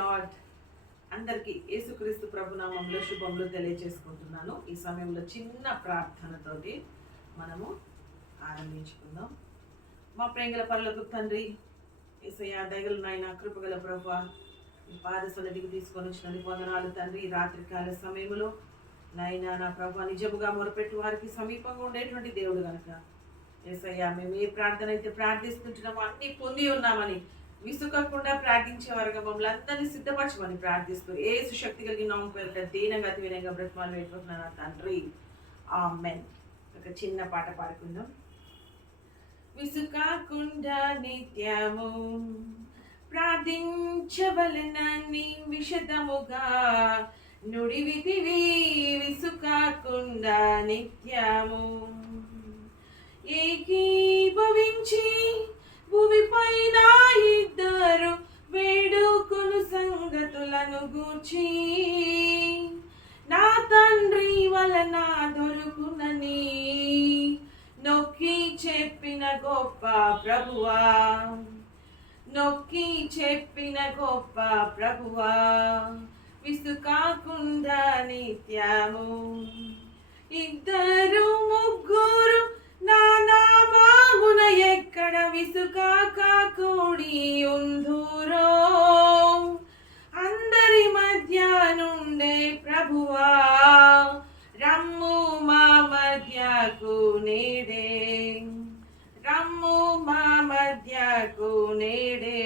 Lord. అందరికీ యేసుక్రీస్తు ప్రభునామంలో శుభములు తెలియజేసుకుంటున్నాను. ఈ సమయంలో చిన్న ప్రార్థనతోటి మనము ఆరంభించుకుందాం. మా ప్రేంగల పరలోక తండ్రి, యేసయ్య దయగల నాయన, కృపగల ప్రభువా, ఈ పాద సన్నిధికి తీసుకొని వచ్చినందుకు వందనాలు తండ్రి. ఈ రాత్రికాల సమయంలో నాయన నా ప్రభువా, నిజముగా మొరపెట్టు వారికి సమీపంగా ఉండేటువంటి దేవుడు కనుక యేసయ్య, మేము ఏ ప్రార్థన అయితే ప్రార్థిస్తుంటున్నామో అన్ని పొంది ఉన్నామని విసుకకుండా ప్రార్థించే వారుగా మమ్మల్ని అందరినీ సిద్ధపరచమని ప్రార్థిస్తూ యేసు శక్తి కలిగిన నామం పేరిట దీనంగా అతి వినయంగా బ్రతమాలు పెట్టుకుంటున్నాను తండ్రి, ఆమేన్. ఒక చిన్న పాట పాడుకుందాం. విసుకాకుండా నిత్యము ప్రార్థించవలెనని విశదముగా నుడివితివి, విసుకాకుండా నిత్యము ఏకీభవించి భూమిపైన ఇద్దరు వేడుకొను సంగతులను గూర్చి నా తండ్రి వలన దొరుకునని నొక్కి చెప్పిన గొప్ప ప్రభువా, నొక్కి చెప్పిన గొప్ప ప్రభువా, విసుకాకుండా నిత్యము ఇద్దరు ముగ్గురు నా నామమున ఎక్కడ విసుకాక కూడి ఉందురో, అందరి మధ్య నుండే ప్రభువా రమ్ము మా మధ్యకు నేడే, రమ్ము మా మధ్యకు నేడే,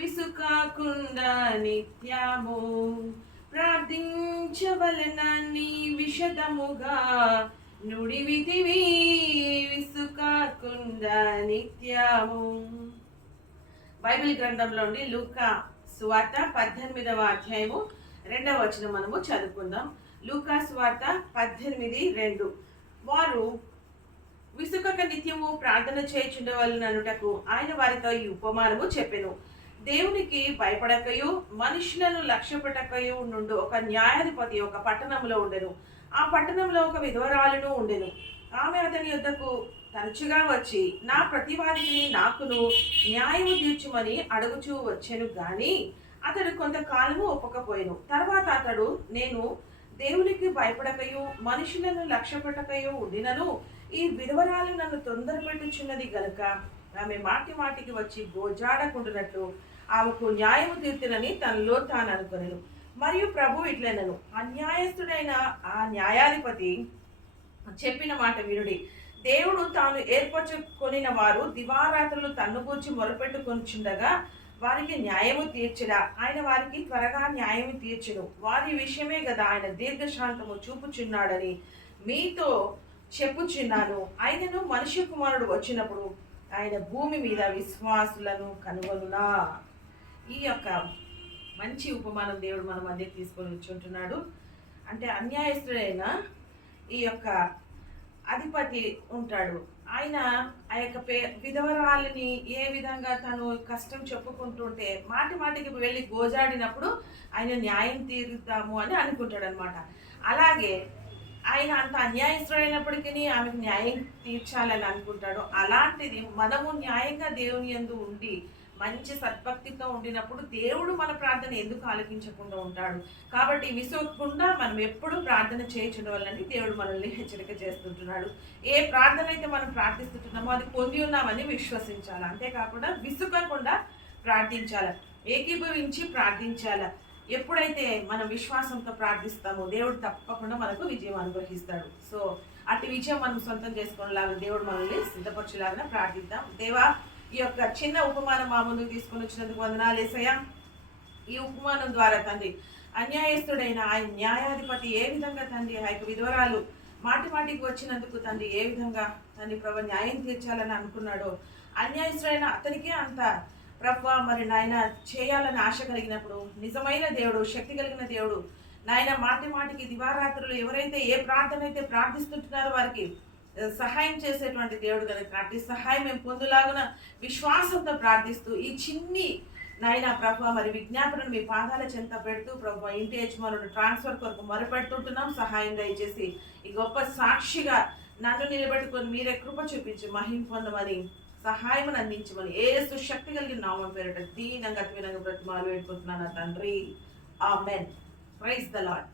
విసుకాకుండా నిత్యము ప్రార్థించవలెనని విశదముగా నుడివితివి, విసుకాకుండా నిత్యము. బైబిల్ గ్రంథంలోని లూకా సువార్త 18వ అధ్యాయము 2వ వచనం మనము చదువుకుందాం. లూకా సువార్త 18:2. వారు విసుకక నిత్యము ప్రార్థన చేయుచుండవలెననుటకు ఆయన వారితో ఈ ఉపమానము చెప్పెను. దేవునికి భయపడకయు మనుషులను లక్ష్యపెట్టకయు నుండు ఒక న్యాయాధిపతి ఒక పట్టణంలో ఉండెను. ఆ పట్టణంలో ఒక విధవరాలును ఉండెను. ఆమె అతని యొద్దకు తరచుగా వచ్చి నా ప్రతివాదిని నాకును న్యాయము తీర్చుమని అడుగుచూ వచ్చెను గాని అతడు కొంతకాలము ఒప్పకపోయెను. తర్వాత అతడు, నేను దేవునికి భయపడకయు మనుషులను లక్ష్యపెట్టకయు ఉండినను ఈ విధవరాలు నన్ను తొందర పెట్టుచున్నది గనుక ఆమె మాటి మాటికి వచ్చి గోజాడకుండునట్లు ఆమెకు న్యాయము తీర్చునని తనలో తాను అనుకొనెను. మరియు ప్రభు ఇట్లనను, అన్యాయస్తుడైన ఆ న్యాయాధిపతి చెప్పిన మాట వినుడి. దేవుడు తాను ఏర్పరచుకొనిన వారు దివారాత్రులు తన్ను గూర్చి మొరపెట్టుకొనిచుండగా వారికి న్యాయము తీర్చుడా. ఆయన వారికి త్వరగా న్యాయము తీర్చును. వారి విషయమే కదా ఆయన దీర్ఘశాంతము చూపుచున్నాడని మీతో చెప్పుచున్నాను. ఆయనను మనుష్య కుమారుడు వచ్చినప్పుడు ఆయన భూమి మీద విశ్వాసులను కనుగొనునా. ఈ యొక్క మంచి ఉపమానం దేవుడు మన మధ్య తీసుకొని వచ్చుంటున్నాడు. అంటే అన్యాయస్తుడైన ఈ యొక్క అధిపతి ఉంటాడు. ఆయన ఆ యొక్క విధవరాలిని ఏ విధంగా తను కష్టం చెప్పుకుంటుంటే మాటి మాటికి వెళ్ళి గోజాడినప్పుడు ఆయన న్యాయం తీరుద్దాము అని అనుకుంటాడు అనమాట. అలాగే ఆయన అంత అన్యాయస్తుడైనప్పటికీ ఆమెకు న్యాయం తీర్చాలని అనుకుంటాడు. అలాంటిది మనము న్యాయంగా దేవుని యందు ఉండి మంచి సద్భక్తితో ఉండినప్పుడు దేవుడు మన ప్రార్థన ఎందుకు ఆలకించకుండా ఉంటాడు. కాబట్టి విసుగకుండా మనం ఎప్పుడు ప్రార్థన చేయించడం వల్లని దేవుడు మనల్ని హెచ్చరిక చేస్తుంటున్నాడు. ఏ ప్రార్థన అయితే మనం ప్రార్థిస్తుంటున్నామో అది పొంది ఉన్నామని విశ్వసించాలి. అంతేకాకుండా విసుగకుండా ప్రార్థించాలి, ఏకీభవించి ప్రార్థించాలి. ఎప్పుడైతే మనం విశ్వాసంతో ప్రార్థిస్తామో దేవుడు తప్పకుండా మనకు విజయం అనుగ్రహిస్తాడు. సో అటు విజయం మనం సొంతం చేసుకునేలాగా దేవుడు మనల్ని సిద్ధపరచేలాగా ప్రార్థిద్దాం. దేవా, ఈ యొక్క చిన్న ఉపమానం మా ముందుకు తీసుకొని వచ్చినందుకు వందనాలు యేసయ్య. ఈ ఉపమానం ద్వారా తండ్రి అన్యాయస్తుడైన ఆయన న్యాయాధిపతి ఏ విధంగా తండ్రి ఆ యొక్క విధవరాలు మాటి మాటికి వచ్చినందుకు తండ్రి ఏ విధంగా తండ్రి ప్రభు న్యాయం తీర్చాలని అనుకున్నాడో, అన్యాయస్తుడైన అతనికే అంత ప్రభు మరి నాయన చేయాలని ఆశ కలిగినప్పుడు నిజమైన దేవుడు, శక్తి కలిగిన దేవుడు నాయన మాటి మాటికి దివారాత్రులు ఎవరైతే ఏ ప్రార్థన అయితే ప్రార్థిస్తుంటున్నారో వారికి సహాయం చేసేటువంటి దేవుడు కనుక అట్టి సహాయం మేము పొందులాగున విశ్వాసంతో ప్రార్థిస్తూ ఈ చిన్ని నాయన ప్రభు మరి విజ్ఞాపనను మీ పాదాల చెంత పెడుతూ ప్రభు ఇంటి యజమానుడు ట్రాన్స్ఫర్ కొరకు మొరపెడుతుంటున్నాం. సహాయం దయచేసి ఈ గొప్ప సాక్షిగా నన్ను నిలబెట్టుకొని మీరే కృప చూపించి మహిమ పొందమని సహాయం అందించమని యేసు శక్తి కలిగిన నామం పేరట దీనంగా బ్రతిమాలు వేడుకుంటున్నాను తండ్రి. ఆమెన్. Praise the lord.